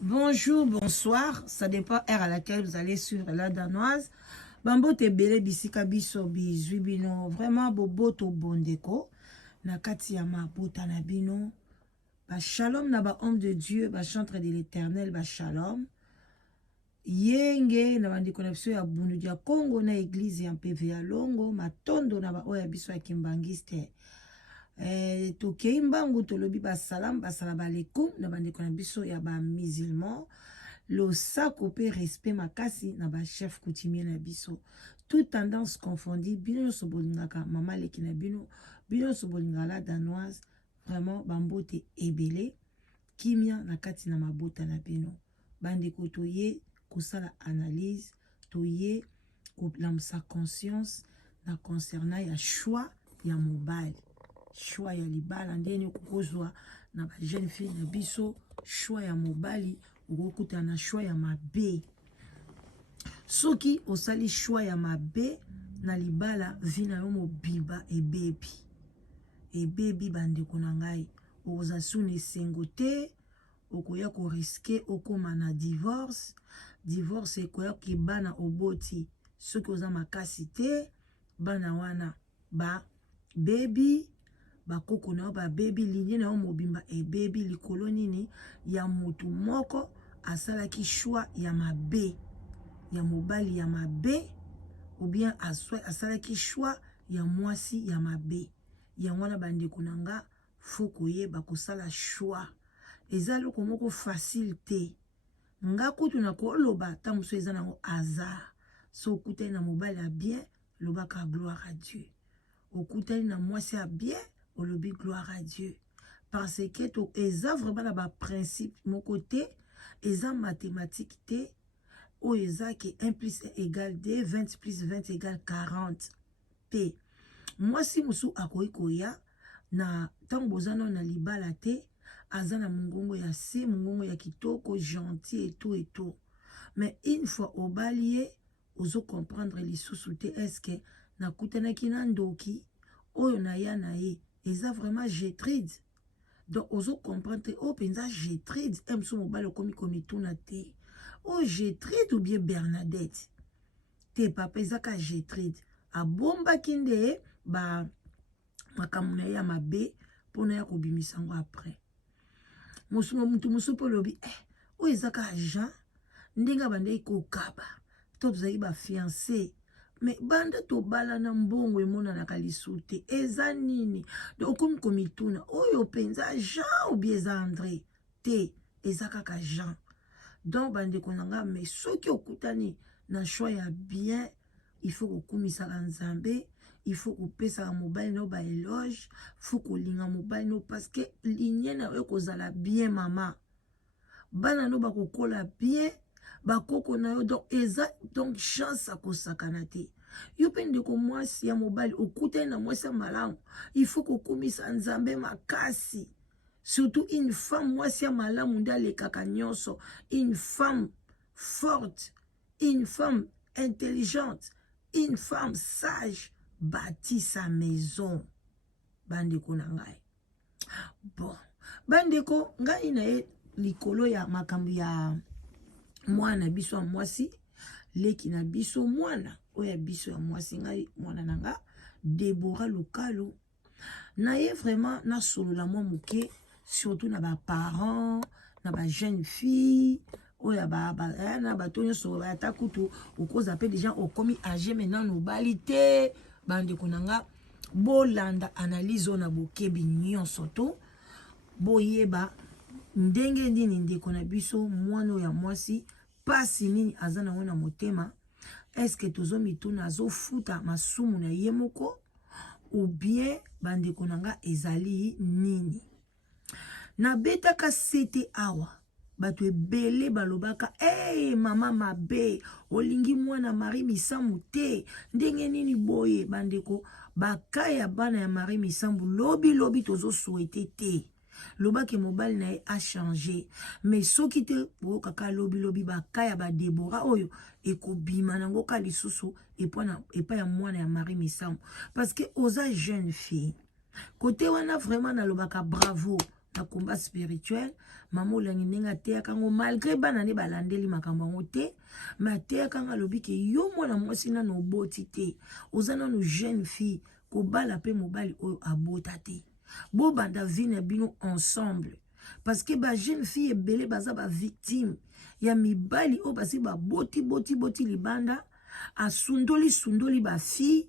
Bonjour, bonsoir, ça dépend heure à laquelle vous allez suivre la danoise. Bambo te bele bisika biso bizwi bino vraiment boboto bondeko na kati ya mabota na bino. Ba shalom na ba homme de Dieu, ba chantre de l'Éternel, ba shalom. Yenge na bandiko na biso ya bundu ya Congo na église ya PVA Longo matondo na ba oya biso ya kimbangiste. Tokei mbangu tolobi basalam basala balekum na bandeko na biso ya ba musulman lo sako pe respect makasi na ba chef coutumier na biso toute tendance confondue bino so bolingaka mama leki na bino so bolingaka la danoise vraiment bambote ebele kimia na kati na mabota na bino bandeko toye kosala analyse toye kolamsa conscience na concernant ya choix ya mobile choix ya libala ndeni kukozwa na ba jeune fille na biso choix ya mobali ukokuta na choix ya mabe soki osali choix ya mabe na libala vina yo mobimba ebebi bandeko na ngai oza sune sengote okoya ko risquer okoma na divorce ekoya ki bana oboti soki oza makasi te bana wana ba baby bakoko na yo ba baby linie na yo mobimba baby likolo nini ya mutu moko asalaki choix ya mabe ya mobali ya mabe ou bien asalaki choix ya mwasi ya mabe ya wana bandeko na nga faut koyeba kosala choix eza loko moko facile te nga kutu na koloba ta moso eza nango hasard so okutani na mobali ya bien lobaka gloire à Dieu okutani na mwasi ya bien olobi gloire à Dieu parce que to eza vraiment na ba principe mon côté eza mathématique te o eza que 1 plus 1 égale 2 20 plus 20 égale 40 te mwasi musu akoyi koya na tango bozana na libala te aza na mongongo ya se mongongo ya kitoko gentil et tout mais une fois obalié ozo comprendre lisusu te est-ce que nakutanaki na ndoki oyo na ya na ye eza vraiment Gétrude donc ozo comprendre o penza Gétrude emso mobali komi tuna te o Gétrude ou bien Bernadette te papa ezaka Gétrude abombaki nde ba makamuna ya mabe pona ya kobimisa ngo après mutu musu po lobi o ezaka Jean ndenga bande kokaba to tozali ba fiancé mais banda to bala na mbongo emonanaka lisu te eza nini donc komituna oyo penza Jean ou bien eza André te eza kaka Jean donc bandeko na nga mais soki okutani na choix ya bien il faut kokumisaka nzambe il faut kopesa mobali no ba éloge faut kolinga mobali no parce que lignée na yo kozala bien mama bana no bakokola bien bakoko na yo donc eza donc chance akosakana te yo pe ndeko mwasi ya mobali okutani na mwasi ya malamu il faut kokumisa nzambe makasi surtout une femme mwasi ya malamu nde alekaka nyonso une femme forte une femme intelligente une femme sage bâtit sa maison bandeko na ngai bon bandeko ngai na ye likolo ya makambo ya mwana biso ya mwasi leki na biso mwana oya biso ya mwasi ngai mwana nanga Deborah Lukalu na ye vraiment na solola mwa moke surtout na ba parents na ba jeune fille oya na bato nyonso ata kutu okoza pe déjà okomi âgé maintenant nobali te bandeko na nga bolanda analyse na bokebi nyonso to boyeba ndenge nini ndeko na biso mwana ya mwasi pasi nini aza nango na motema est-ce que tozo mituna azofuta masumu na ye moko ou bien bandeko na nga ezali nini na betaka sete awa bato ebele balobaka mama mabe olingi mwana Marie Misambu te ndenge nini boye bandeko bakaya bana ya Marie Misambu lobi tozo souhaiter te lobaki mobali na ye a changé mais soki te kaka lobi bakaya ba Deborah oyo ekobima nango ka lisusu epa ya mwana ya Marie Misambu parce que oza jeune fille côté wana vraiment na lobaka bravo na combat spirituel mama olangi ndenge ateyaka yango malgré bana nde balandeli makambo yango te me ateyaka yango alobi ke yo mwana mwasi nano oboti te oza nano jeune fille kobala mpe mobali oyo abota te bobanda vie na bino ensemble parce que ba jeune fille ebele baza ba victime ya mibali oyo basi boti libanda sundoli ba fille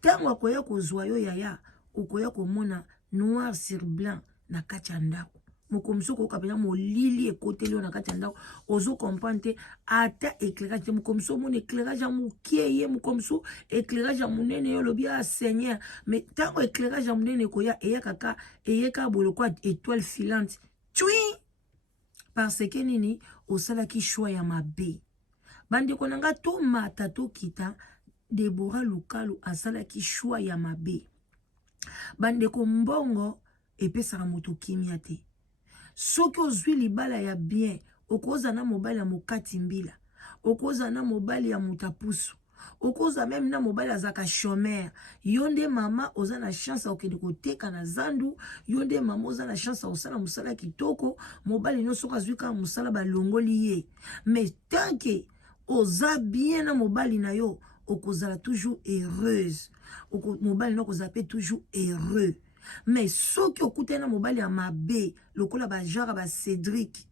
tango akoya kozwa yo yaya okoya komona noir sur blanc na kati ya ndako mokomisi okoyoka pena molili ekoteli yo na kati ya ndako ozo comprendre te ata éclairage te mokomisi omona éclairage ya mokie ye mokomisi éclairage ya monene yo lobi ya seigneur mais tango éclairage ya monene ekoya eyeka bolokwa étoile filante tui parce que nini osalaki choix ya mabe bandeko na nga tomata tokita Deborah Lukalu asalaki choix ya mabe bandeko mbongo epesaka moto kimia te soki ozwi libala ya bien okoza na mobali ya mokati mbila okoza na mobali ya mutapusu okoza même na mobali azaka chômeur yo nde mama oza na chance okende koteka na zandu yo nde mama oza na chance osala musala kitoko mobali no soka azwi kaka musala balongoli ye mais tant que oza bien na mobali na yo okozala toujours heureuse mobali no kozala pe toujours heureux mais soki okutana mobali ya mabe lokola ba genre ba Cédric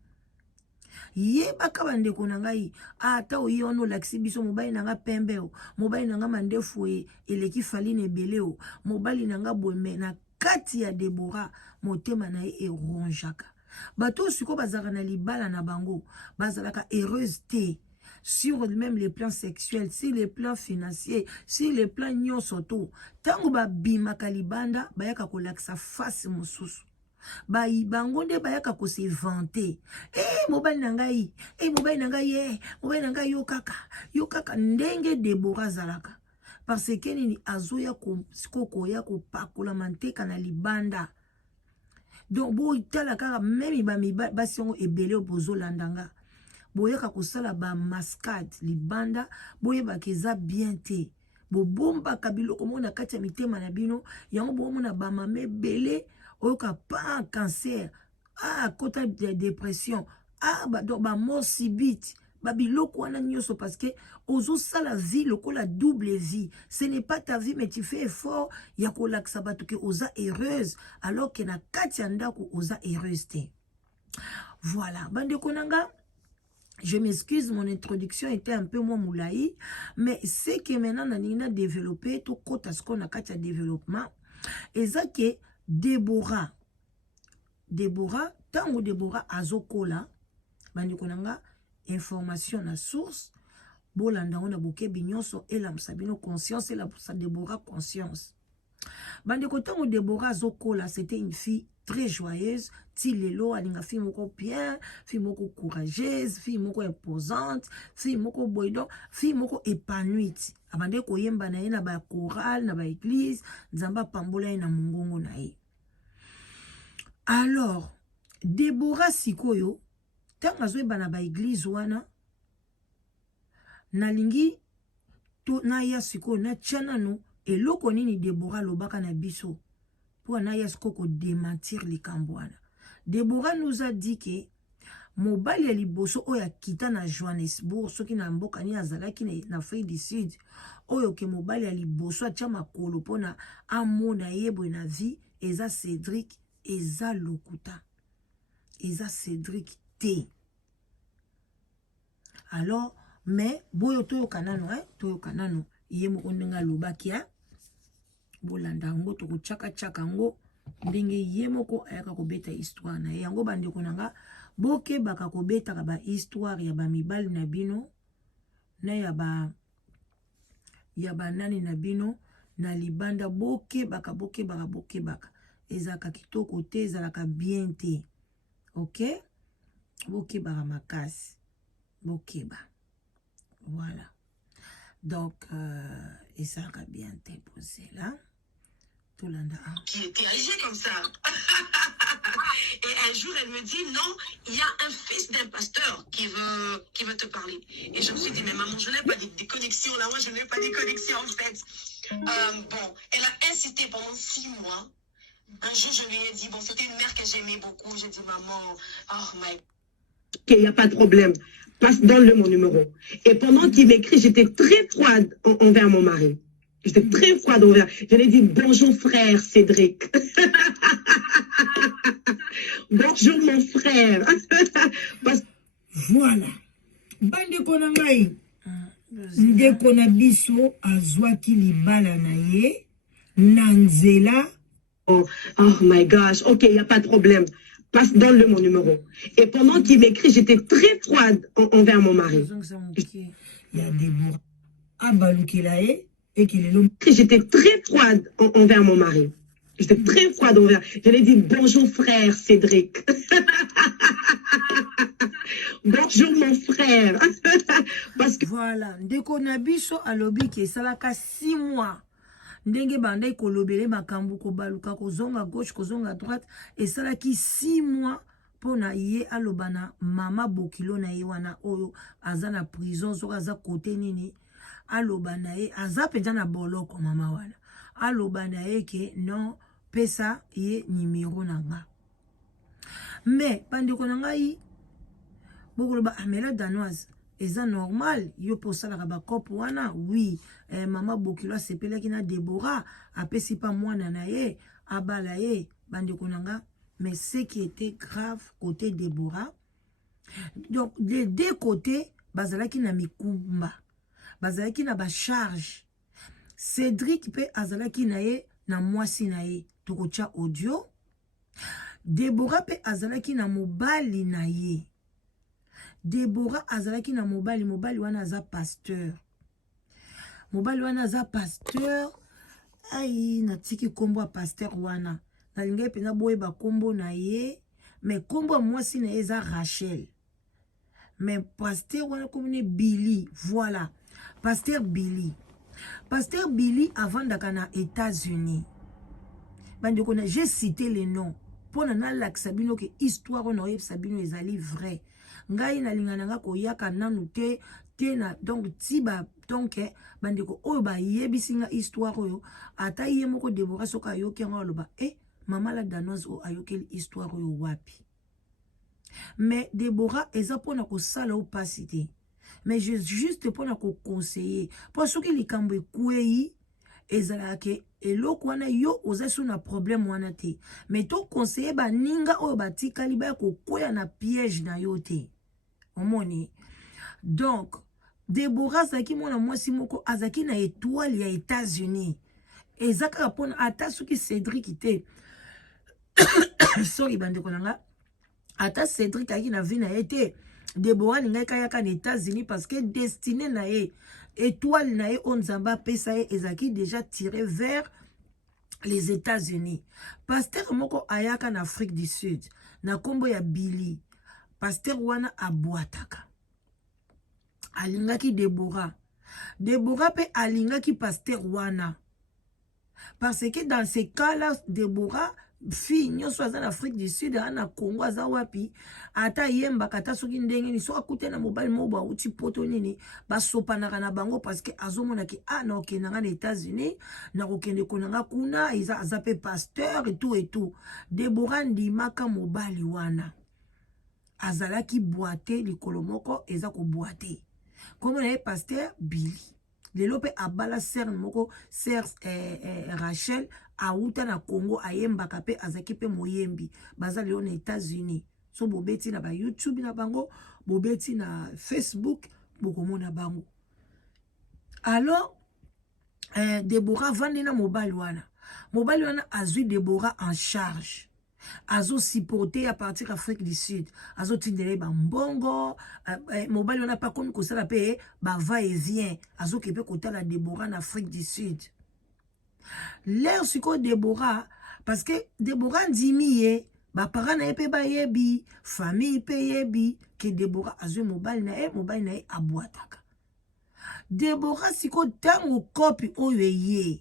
yebaka bandeko na ngai ata oyi ono olakisi biso mobali na nga pembe o mobali na nga mandefu eleki faline ebele o mobali na nga boyeme na kati ya Deborah motema na ye eronjaka bato siko bazalaka na libala na bango bazalaka heureuse te sur même les plans sexuels, sur les plans financiers, sur les plans nyosoto. Tango ba bimaka libanda, bayaka kolakisa face mosusu. Bangonde bayaka ko se vanter. Mobali nangai, mobali nangai, mobali nangai yo kaka ndenge Deborah zalaka. Parce que nini azoya ko ya ko pakola manteka na libanda. Donc bo itala kaka même ba siongo ebele opozo landanga. Boyeka kosala ba mascade libanda boyeba keza bien te bobomba kabilo komona kati ya mitema na bino yango bomona ba mame belé oyoka pas cancer kota de dépression donc ba mort subite ba biloko wana nyoso parce que ozo sala vie lokola double vie ce n'est pas ta vie mais tu fais effort ya kolakisa bato ke oza heureuse alors que na kati ya ndako oza heureuse te. Voilà bande konanga. Je m'excuse, mon introduction était un peu moins moulaï, mais c'est que maintenant, on a développé tout ce qu'on a fait développement. Et ça que Deborah, tant que Deborah azokola, bandikonanga information na source, bolanda on a bouquet bignonso et la msabino conscience et la Deborah conscience. Bandeko tango Deborah azokola, c'était une fille très joyeuse. Tilelo alinga fille moko bien, fille moko courageuse, fille moko imposante, fille moko boydon, fille moko épanouie. Abande ko yemba na ye na ba chorale, na ba église, nzamba pambola ye na mungongo na ye. Alors, Deborah sikoyo, tanga zoeba na ba église wana, nalingi to na ya sikoyo na tchana no, eloko nini Deborah lobaka na biso, pour na ya sikoyo démentir les kambouana. Deborah nous a dit que mobali ya liboso oya kita na Johannesburg soki na mboka ni azalaki na Afrique du Sud oyo ke mobali ya liboso atia makolo pona amona yebwe na vie eza Cédric eza lokuta eza Cédric te. Alors mais boyo toyo kanano yemo ondenga lobaki ya bolanda ngo to chaka ngo ndenge yemoko ayaka kobeta histoire na yango bandeko nanga boke baka kobeta ka ba histoire ya ba mibali na bino na ya ba nani na bino na libanda boke baka ezaka kitoko te ezalaka bien te. OK boke baka makasi boke ba voilà donc ezalaka bien te posé là. Qui était âgée comme ça. Et un jour, elle me dit, non, il y a un fils d'un pasteur qui veut te parler. Et je me suis dit, mais maman, je n'ai pas des connexions là, moi je n'ai pas des connexions en fait. Bon, elle a insisté pendant 6 mois. Un jour, je lui ai dit, bon, c'était une mère que j'aimais beaucoup. J'ai dit, maman, oh my. Ok, il n'y a pas de problème. Donne-le mon numéro. Et pendant qu'il m'écrit, j'étais très froide envers mon mari. J'étais très froide envers. Je lui ai dit, bonjour frère Cédric. Bonjour mon frère. Voilà. Bande konangai. Ndeko na biso azwaki libala na ye na nzela. Oh my gosh, ok, il n'y a pas de problème. Donne-le mon numéro. Et pendant qu'il m'écrit, j'étais très froide envers mon mari. Il y a des mots. Abalukelae et qu'il est l'homme. J'étais très froide envers mon mari. J'étais très froide envers. Je lui ai dit bonjour frère Cédric. Bonjour mon frère. Parce que voilà, ndeko na biso alobi ke salaka 6 mois. Ndenge bandai kolobele makambu kobaluka kozonga gauche kozonga droite esalaki 6 mois pona ye alobana mama bokilo na ye wana oyo aza na prison soki aza kote nini aloba na ye aza penza na boloko mama wana aloba na ye ke non pesa ye nimero na nga mais bandeko na ngai bokoloba amela danoise eza normal yo posalaka bakope wana oui mama bokilo asepelaki na Deborah apesi pa mwana na ye abala ye bandeko na nga mais ce qui était grave côté Deborah donc les deux côtés bazalaki na mikumba bazalaki na bacharge Cédric pe azalaki na ye na mwasi na ye tokotia audio Deborah pe azalaki na mobali na ye Deborah azalaki na mobali wana aza pasteur mobali wana aza pasteur ai natiki kombo ya pasteur wana nalingai pena boyeba kombo na ye mais kombo ya mwasi na ye eza Rachel mais pasteur wana komone Billy voilà pasteur Billy avandaka na États-Unis bandeko na j'ai cité les noms pona nalakisa bino ke histoire na oyebisa bino ezali vrai ngai nalingana nga koyaka nanu te na donc tiba donc bandeko oyo bayebisi nga histoire oyo ata ye moko Deborah soka ayoki yango aloba mama la danoise o ayokeli histoire oyo wapi mais Deborah eza pona kosala o pasi te mais juste pona ko conseiller po soki likambo ekwei ezalaka ke eloko wana yo oza so na problème wana te mais to conseiller baninga oyo batikali baya kokwea na piège na yo te omoni donc Deborah azalaki mwana mwasi moko azalaki na étoile ya États-Unis eza kaka mpona ata soki Cédric te sorry bandeko na nga ata Cédric ayaki na vie na ye te Deborah alingai kayaka na États-Unis parce que destiné na ye étoile na ye oyo Nzambe apesa ye ezalaki déjà tiré vers les États-Unis pasteur moko ayaka na Afrique du Sud na kombo ya Billy pasteur wana abwataka alingaki Deborah pe alingaki pasteur wana parce que dans ces cas-là Deborah fille nyonso aza na Afrique du Sud na Congo aza wapi ata yembaka ata soki ndenge ni soki akute na mobali moko bauti poto nini basopanaka na bango parce que azomonaki na okendanga na États-Unis na kokende konanga kuna aza pe pasteur et tout Deborah ndimaka mobali wana azalaki boite likolo moko eza ko boite comme na ye pasteur Billy lelo pe abala ser moko ser Rachel auta na Congo ayembaka pe azaki pe moyembi baza lelo na États-Unis so bobeti na ba YouTube na bango bobeti na Facebook bokomona bango alors Deborah vandi na mobali wana azwi Deborah en charge azo supporter à partir Afrique du Sud azo tindele ba mbongo mobali wana pa komi kosala pe ba va et vient azo kepe kotala Deborah na Afrique du Sud l'air siko Deborah parce que Deborah ndimi ye ba parents na ye pe ba yebi famille pe yebi que Deborah azwe mobali na ye abwataka Deborah siko tango kopi oyo ye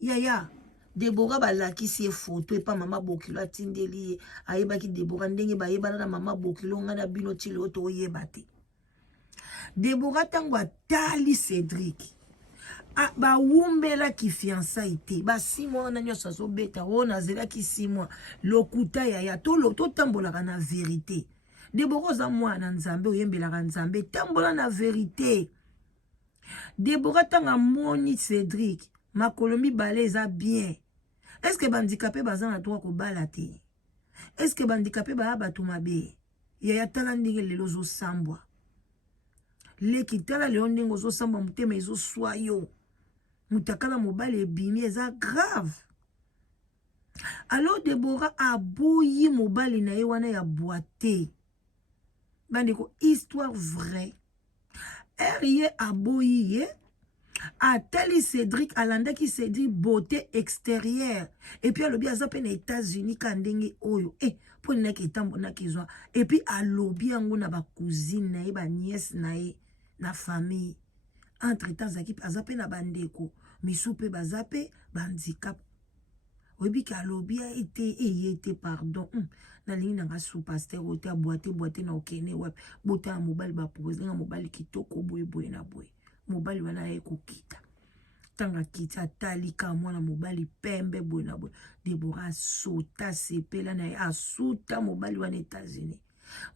ya Deborah balakisi ye photo epa mama bokilo atindeli ye ayebaki Deborah ndenge bayebana na mama bokilo nga na bino tili oto oyeba te Deborah tango atali Cédric ba wumbela ki fiançailles te ba 6 mois na nyoso so beta o na zela ki 6 mois lokuta ya to tambola na vérité Deborah za mwana nzambe oyembelaka nzambe tambola na vérité Deborah tanga moni Cédric makolomi balé eza bien est-ce que bandicapé baza na droit ko balate est-ce que bandicapé ba bato mabe ya tala ndenge lelo zo sambwa leki tala lelo ndenge zo sambwa mutema ezo swayo mutakala mobali ebimi eza grave. Alors Deborah aboyi mobali na ye wana ya boite. Bandiko histoire vraie. Eriye aboyi ye atali Cédric alandaki Cédric beauté extérieure et puis alobi azape na États-Unis kandenge oyo po na ki tambo na kizwa et puis alobi yango na ba cousine na ye ba nièce na ye na famille. Entre-temps, azape na bandeko, misupe bazape, bandicap. Obi ka lobi a été pardon. Na lingi nga sous pasteur ote a boite na okene web. Bota mobile ba propose nga mobile kitoko boye na boye. Mobile wana eko kita. Tanga kita talika mwana mobile pembe boye na boye. Deborah sota sepela na asuta mobile wana États-Unis.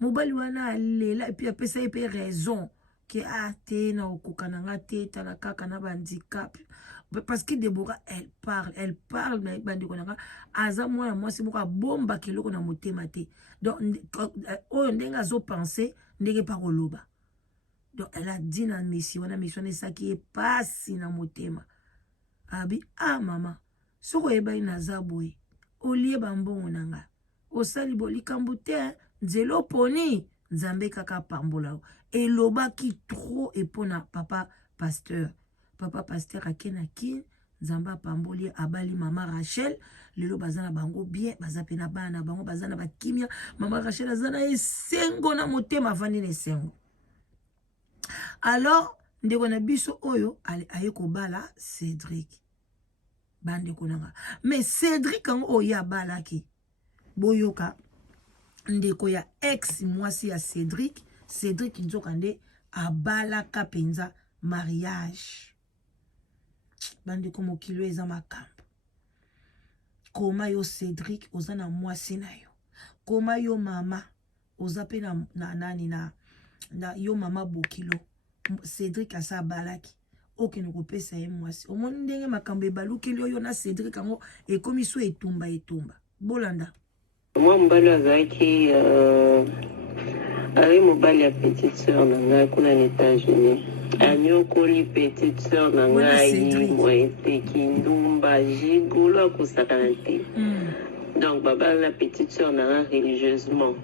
Mobile wana lela et puis apesa epe raison. Que te na okukananga te tala kaka na handicap parce que Deborah elle parle mais bandiko nanga aza mwana mwasi moko bomba kiloko na motema te donc oyo ndenga zo penser ndenge pa koloba donc elle a dit na mission esa ki pasi na motema abi mama soko eba ina zaboy olie bambongo nanga osali bolikambu te nzelo poni nzambe kaka pambola elobaki trop epona papa pasteur akenaki nzamba pamboli abali mama Rachel lelo bazana bango bien bazapena bana bango bazana bakimia mama Rachel azana esengo na motema vandi na esengo. Alors ndeko na biso oyo aye kobala Cédric bande konanga mais Cédric ango oya balaki boyoka ndeko ya ex mwasi ya Cédric nzokande abalaka penza mariage bandi ko mokilo eza makambo koma yo Cédric oza na mwasi na yo koma yo mama oza pe na nani na yo mama bokilo Cédric asa balaki okene kopesa ye mwasi omoni ndenge makambo ebalukeli oyo na Cédric ango ekomi so etumba bolanda moi mbalo azaki avec mobile ya petite sœur nanga kuna na États-Unis anyokoli petite sœur nanga moete kindumba jigolo akusakana te donc baba la petite sœur nanga religieusement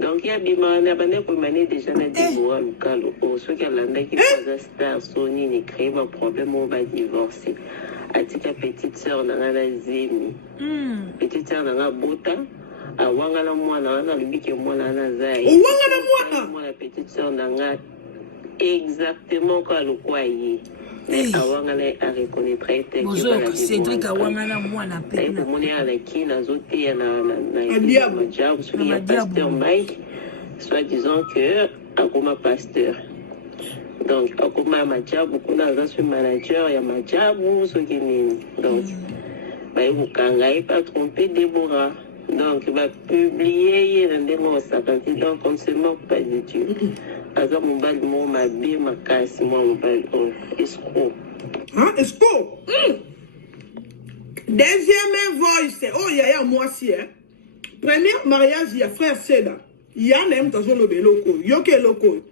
donc ya bima na bane ko mané déjà na Deborah Lukalo so ki alandaki kwa star Sony ni créé ba problème au ba divorcer atika petite sœur nanga na zemi petite sœur nanga bota awangala mwana na lubike mwana na zai Wangala mwana petite sœur nanga exactement quoi le quoi yi mais awangala a reconnaître était que Cédric awangala mwana pe na moni ala ki na zote na job sur le pasteur Mike soit disant que akoma pasteur donc akoma majabu kuna za su manager ya majabu so kini donc ba yukanga et pas tromper Deborah. Donc, il va publier donc on ne se moque pas de Dieu. Aza mobile mo ma bien ma casse moi mobile escroc. Hein, escroc? Deuxième voice, oh yaya moi si hein. Premier mariage, il y a frère Seda. Il y a même dans le loko. Yoke loko.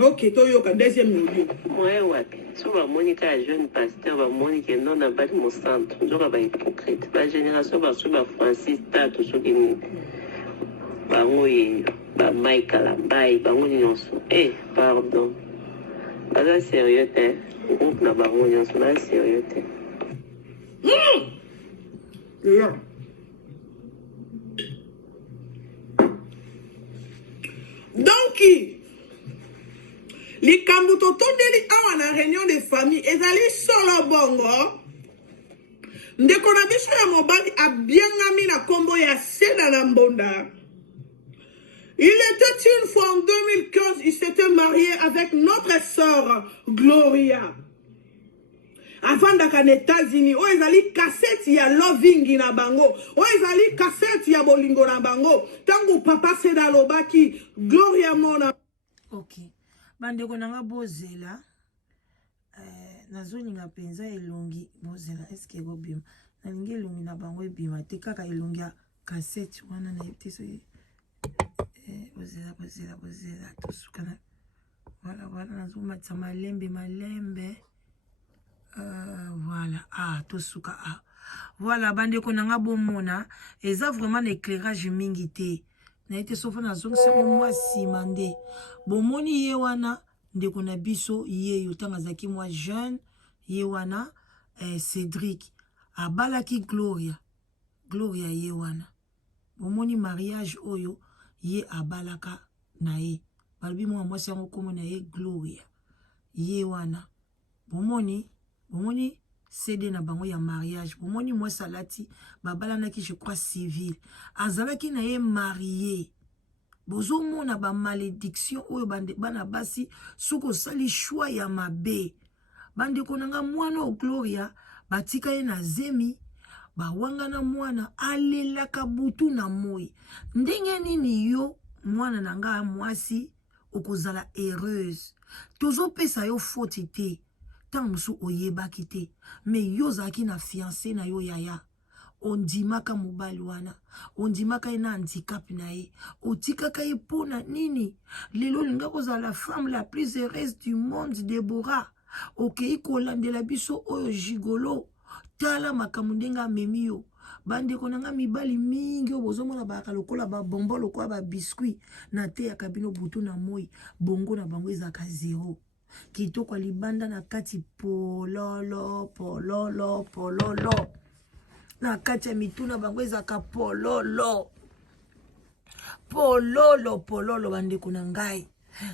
Ok, to yoka deuxième numéro. Ouais ouais. Souvent Monica jeune pasteur va Monica non n'a pas de mon centre. Toujours va hypocrite. La génération va sur Francis Tato sur qui ba ngoyi ba Mike Alambai ba ngoni nyonso. Pardon. Baza sérieux te. Groupe na ba ngoni nyonso na sérieux te. Yeah. Donc les Kambuto tondeli awa na réunion de famille ezali solo bongo ndeko na biso ya mobali abiangami na kombo ya Seda na Mbonda. Il était une fois en 2015, il s'était marié avec notre sœur Gloria. avandaka na États-Unis oyo ezali cassette ya loving na bango oyo ezali cassette ya bolingo na bango tango papa seda alobaki Gloria mona. Ok bandeko nanga bozela nazolinga penza elongi bozela eske ekobima nalingi elongi na bango ebima te kaka elongi ya cassette wana na te so bozela tosuka na voilà nazomatisa malembe voilà tosuka voilà bandeko nanga bomona eza vraiment na éclairage mingi te na ete sofa nazongisa mwa nsima nde bomoni ye wana ndeko na biso ye yo tanga zaki mwa jeune ye wana Cédric abalaki Gloria ye wana bomoni mariage oyo ye abalaka na ye balobi mwa mwasi yango komo na ye Gloria ye wana bomoni CD na bango ya mariage bomoni mwasi alati babalanaki je crois civil azalaki na ye marié bozomona ba malédiction oyo bana basi soko sali choix ya mabe bandeko nanga mwana o Gloria batika ye na zemi bawangana mwana alelaka butu na moi ndenge nini yo mwana nanga mwasi okozala heureuse tozopesa yo faute te tant musu oyebaki te mais yo zaki na fiancé na yo yaya ondimaka mobali wana ondimaka ye na handicap na ye otikaka ye pona nini lelo linga kozala la femme la plus heureuse du monde Deborah okei kolandela biso oyo gigolo tala makambo ndenge amemi yo bandeko nanga mibali mingi oyo bozomona baka lokola babombo lokola babiskuit na te ya kabino butu na moi bongo na bango ezaka zero kitoko libanda na kati pololo na kati ya mituna bango ezaka pololo bandeko na ngai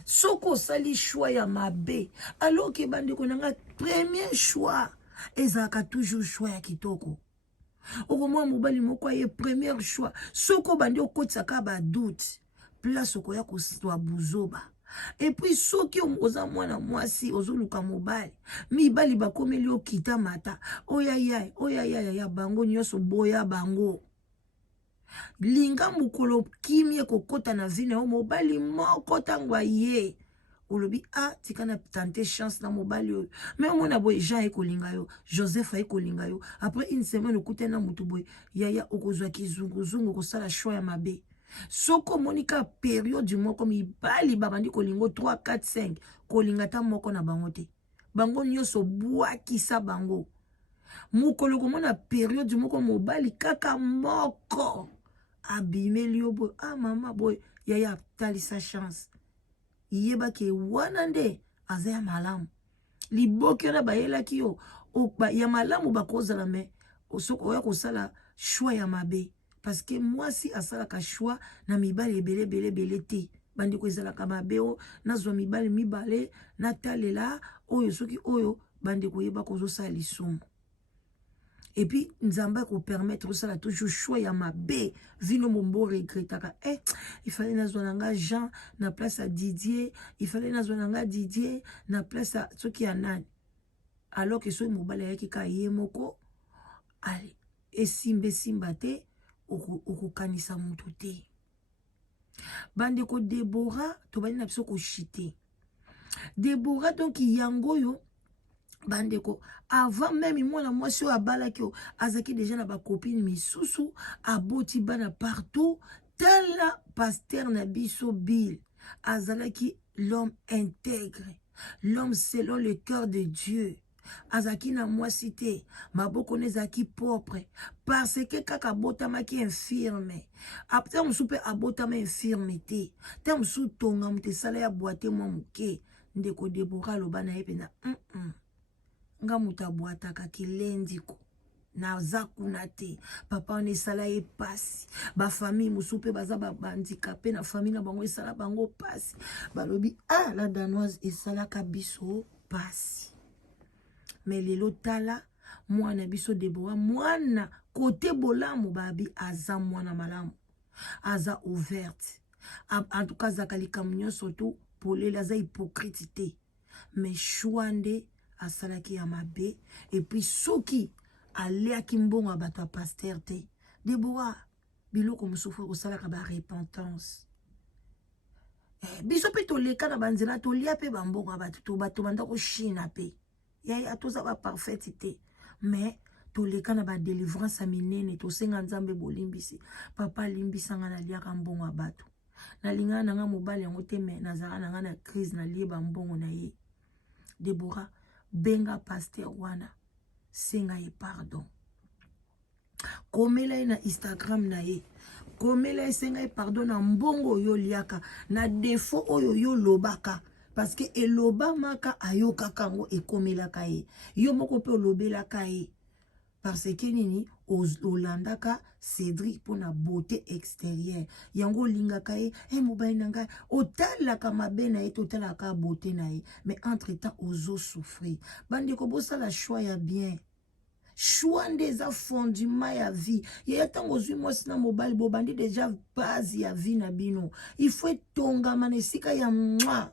soko osali choix ya mabe alors que bandeko na ngai premier choix ezalaka toujours choix ya kitoko okomwa mobali moko ye premier choix soko bandi okotisaka badoute place okoya koswa buzoba et puis soki oza mwana mwasi ozoluka mobali mibali bakomeli okita mata oyaya bango nyonso boya bango linga mokolo kimi ekokota na vie na yo mobali moko ntango aye olobi tika na tante chance na mobali oyo mais omona boye Jean ekolinga yo Joseph ekolinga yo après une semaine okute na mutu boye yaya okozwa kizunguzungu kosala choix ya mabe soko monika période moko mibali babandi kolingo 3 4 5 kolinga ta moko na bango te bango nyonso bwakisa bango mokolo komona période moko mobali kaka moko abimeli yo boye mama boye yaya talisa chance yebaki wana nde aza ya malamu liboki na bayelaki yo ya malamu bakozala me soko oya kosala choix ya mabe parce que mwasi asalaka choix na mibali ebele te bandiko ezalaka mabe o nazwa mibali mibale natalela oyo soki oyo bandiko yeba kozosala lisumu et puis nzamba ko permettre osala toujours choix ya mabe vino mombo regretaka il fallait nazwa nanga Jean na place à Didier il fallait nazwa nanga Didier na place à soki ya nani alors que soki mobali yaki ka ye moko allez esimba te okokanisa mutu te bandeko Deborah tobali na biso koshite Deborah donc yango yo bandeko avant même mwana mwasi oyo abalaki yo azaki déjà na bakopine misusu aboti bana partout tala pasteur na biso Bill azalaki l'homme intègre l'homme selon le cœur de Dieu azaki na mwasi te maboko nezaki propre parce que kaka abotamaki infirme apta mosu mpe abotama infirme te te mosu tonga moto esala ya boite mwa moke ndeko Deborah aloba na ye pena nga moto abwataka kilendiko naza kuna te papa wana esala ye pasi bafamille mosu mpe baza babandikape na famille na bango esala bango pasi balobi la danoise esalaka biso pasi mais lelo tala mwana biso Deborah mwana kote bolamu babi aza mwana malamu aza ouverte en tout cas azaka likambo nyonso to polele aza hypocrite te mais choix nde asalaki ya mabe et puis soki aleaki mbongo ya bato ya pasteur te Deborah biloko mosusu kosalaka ba repentance biso mpe toleka na banzela tolia mpe bambongo ya bato banda koshina mpe yaya toza baparfaite te mais toleka na badelivrance ya minene tosenga nzambe bolimbisi papa alimbisanga naliaka mbongo ya bato nalingana na nga mobali yango te me nazala na nga na crise nalie bambongo na ye Deborah benga pasteur wana senga ye pardon komela ye na Instagram na ye komela ye senga ye pardon na mbongo oyo liaka na defo oyo yo lobaka parce que elobamaka ayokaka yango ekomelaka ye yo moko mpe olobelaka ye parce que nini olandaka Cédric pour na beauté extérieure yango olingaka ye mobali na ngai otalaka mabe na ye totalaka beauté na ye mais entre temps ozo souffrir bandeko bosala choix ya bien choix des fondements ya vie yaya ntango ozwi mwasi na mobali bobandi déjà base ya vie na bino il faut etongama na esika ya mwa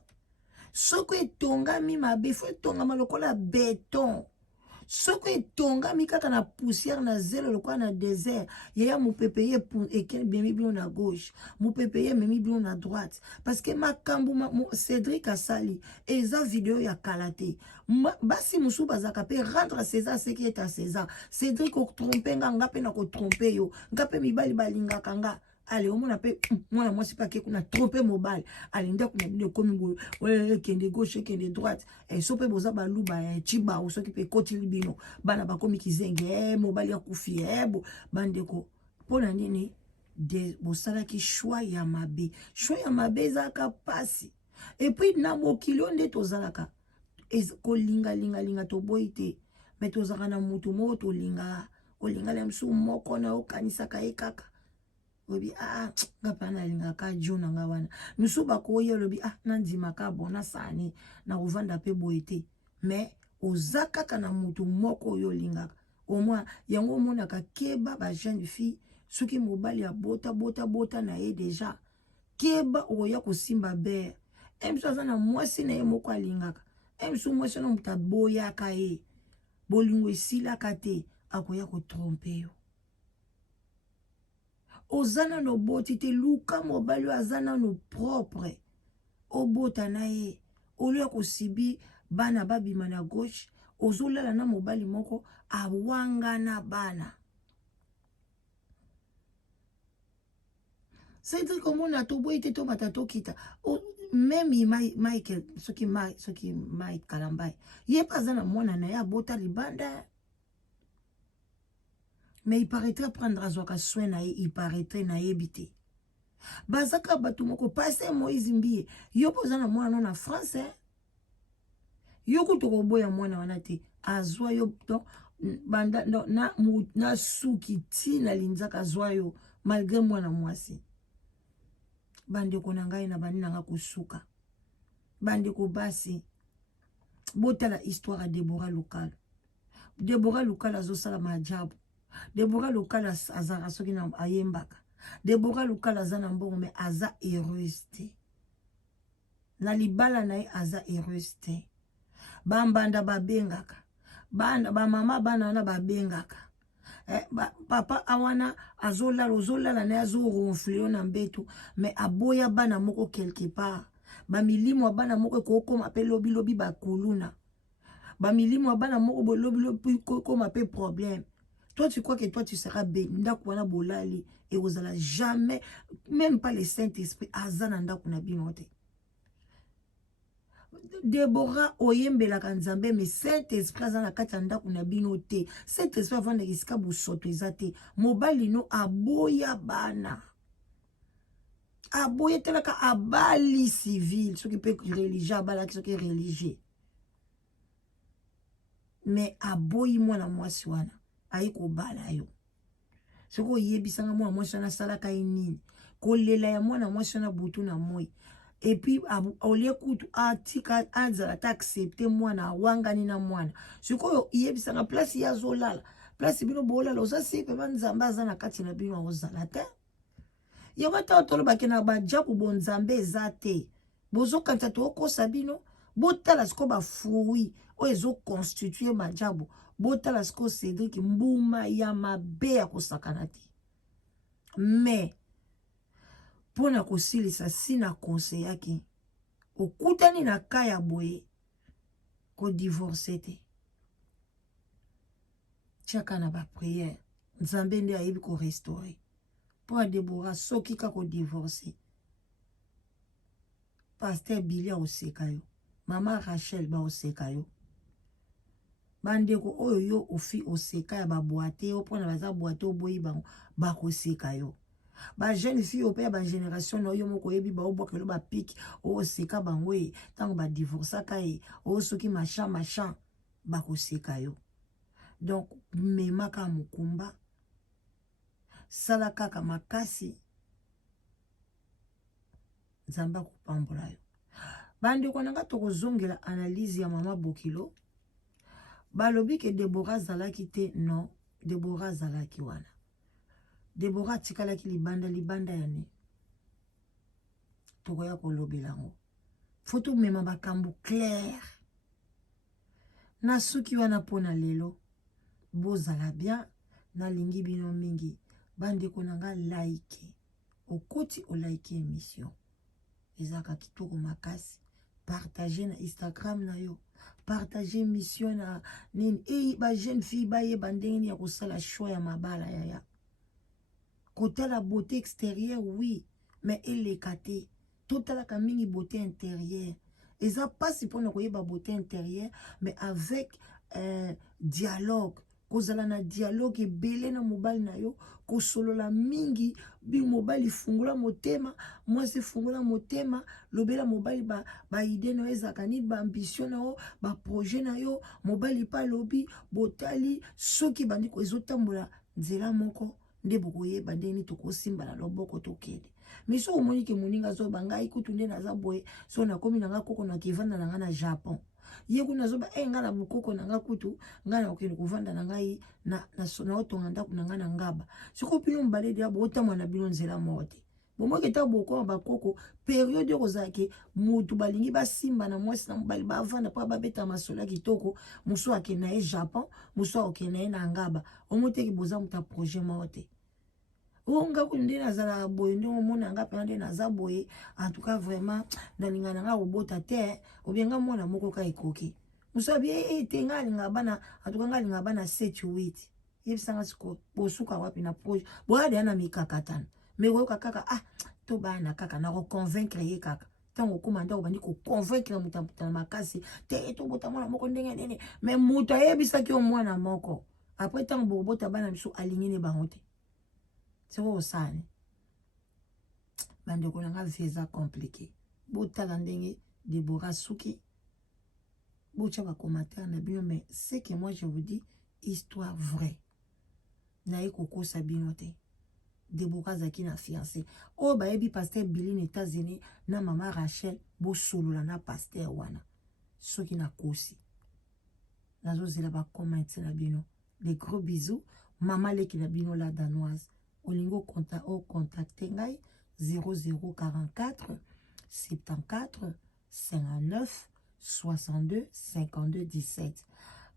soki etongami mabe il faut etongama lokola béton soki etongami kaka na poussière na zelo lokola na désert yaya mopepe ye memi bino na gauche mopepe ye memi bino na droite parce que makambo Cédric asali eza video ya kala te basi mosusu bazaka mpe rendre à César ce qui est à César Cédric otrompe nga nga mpe na kotrompe yo nga mpe mibali balingaka nga ale omona pe mwana mwasi pa ke kuna tromper mobile alinda kuna bino komi bo kende gauche kende droite so pe boza baluba chiba o soki pe kotili bino bana bakomi kizenge mobile ya kufi bo bandeko pona nini de bosala ki choix ya mabe zaka pasi et puis na mokili onde tozalaka kolinga to boite mais tozaka na mutu mo to linga olinga le msu moko na okanisaka ye kaka obi ngapa na linga ka jona nga wana misu bakoye lobi nandima ka bona sani na kovanda pe boite mais ozaka kana mutu moko yo lingaka au moins yango mona ka keba ba jeune fille soki mobali ya bota na ye déjà keba oya kosimba ber emso azana mwasi na ye moko alingaka emso mwasi na muta boya ka ye bolingo esila ka te akoya ko tromper yo ozana no boti te luka mobali azana no propre obota na ye olio kosibi bana babima na gauche ozolala na mobali moko awanga na bana Cédric komona to boite to matato kita même Michael soki Mike Kalambai ye pazana mwana na ya bota libanda. Mais il paraîtrait prendre azwaka soin na ye, il paraîtrait na yebite. Bazaka batu moko passe Moïse Mbie. Yo pozana mwana na France. Yo kutoko boya mwana wana te. Azwa yo to banda na suki ti na linzaka azwa yo malgré mwana mwasi. Bande ko na ngai na bani na nga kusuka. Bande ko basi. Bota la histoire à Deborah Local. Deborah Local azosala majabu. Deborah Local azara soki na ayembaka. Deborah Local azana mbongo me aza heureuse te. Na libala na ye aza heureuse te. Bambanda babengaka. Ba mama bana wana babengaka. Papa awana ozolala na azo ronfler na mbeto mais aboya bana moko quelque part. Ba milimo bana moko kokoma pe lobi bakuluna. Ba milimo bana moko lobi kokoma pe problème. Toi, tu crois que toi, tu seras béni. Ndakwana bolali et vous allez jamais, même pas le Saint-Esprit, azananda kuna binote. Deborah oyembe la kanzambe, mais Saint-Esprit azana katanda kuna binote. Saint-Esprit avant de risquer busoto ezate. Mobali no aboya bana. Aboya telaka abali civil, ce qui peut religieux, abala qui est religieux. Mais aboyi mwana mwasi wana. Aiko bala yo. Soko yebisanga mwana mwasi na salaka inini. Kolela ya mwana mwasi na butu na moi. Et puis olie kutu atika anzala ta accepter mwana wangani na mwana. Soko yebisanga place ya zolala. Place bino bolala oza sepe banzamba za na kati na bino ozala te. Yabata otolo bakena ba jabu bonzambe ezate. Bozo kanta to ko sabino botala siko ba fruit o ezo constituer majabo botala siko Cédric mbuma ya mabe ya kosakana te mais pona kosilisa sina conseil yaki okutani na kaya boye ko divorcer te chaka na ba prière nzambe nde ayebi ko restaurer pour Deborah soki ka ko divorcer Pasteur Billy oseka yo Mama Rachel ba oseka yo bandeko oyo yo ofi oseka ya ba boite yo pona baza boite oboyi bango ba koseka yo ba jeune fille ope ba génération no yo moko yebi ba obokelo ba pic oseka bango e tango ba divorcer ka e o soki machin ba koseka yo donc memaka mukumba sala kaka makasi Zamba kupambola yo bandeko nanga tokozongela analyse ya Mama Bokilo balobi ke Deborah zalaki te non Deborah zalaki wana Deborah tikalaki libanda ya ne tokoya kolobela ngo foto mema bakambo clair na suki wana pona lelo bozala bien na lingi bino mingi bandeko nanga like okoti o like émission ezaka kitoko makasi partager na Instagram na yo partager mission na nini ba jeune fille ba ye bandengeni ya kosala choix ya mabala ya côté la beauté extérieure oui mais elle est caté totala ka mingi beauté intérieure eza pas si pona koyeba beauté intérieure mais avec dialogue kozala na dialogue ebele na mobali na yo kosolola mingi bi mobali fungula motema mwasi fungula motema lobela mobali ba idée na ezaka ni ba ambition na yo ba projet na yo mobali pa lobi botali soki bandiko ezotambola nzela moko nde bokoyeba ndeni tokosimba na loboko tokende miso omoni ke moninga zo bangai kutu nde naza boye so nakomi nanga koko na kivanda nanga na Japon ye kuna zoba nga na bukoko nanga kutu nga na okende kuvanda na ngai na otonga ndako nanga na ngaba siko pino mbale dia botamwa na bino nzela mote bomoke ta boko bakoko période kozake mutu balingi basimba na mwasi na mbali bavanda pa babeta masola kitoko muso akena e Japon muso akena e na ngaba omoteki boza muta projet mote onga kunde nazala boye ndo mona nga pende naza boye en tout cas vraiment ndalinga nga robota te obenga mona moko ka ekoki musabi tenga linga bana en tout cas nga linga bana 7-8 yebisanga siko bosuka wapi na projet boade na mikakatana mais woka kaka to bana kaka na ko convaincre ye kaka tango komanda obandi ko convaincre mutamputa makasi te to bota mona moko ndenge nene mais muto yebisaki o mwana moko après tango bobota bana biso alingine bangote c'est osane bandeko nanga visa compliqué botala ndenge Deborah suki bocha ba commentaire na bino mais c'est que moi je vous dis histoire vraie na ekoko sabino te Deborah zaki na fiancé o ba ebi pasteur Billy aux États-Unis na Mama Rachel bo solola na pasteur wana soki na kosi nazo zela ba comment na bino des gros bisous Mama leki na bino la danoise olingo contacter ngai 0044 74 59 62 52 17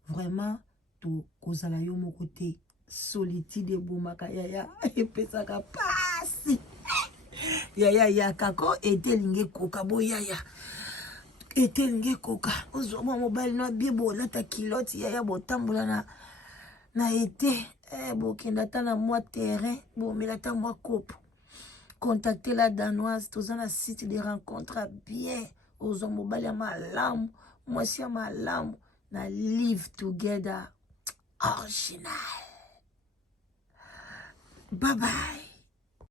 vraiment to kozala yo moko te solitude bomaka yaya epesaka pasi yaya kako etelinge koka boyaya etelinge koka ozoma mobile na bibo lata kilote yaya botambola na été bokenda ta na moi terrain bomela ta moi coupe contacter la danoise tous na site de rencontre bien aux mobile ya malamu mwasi ya malamu na live together original. Bye bye.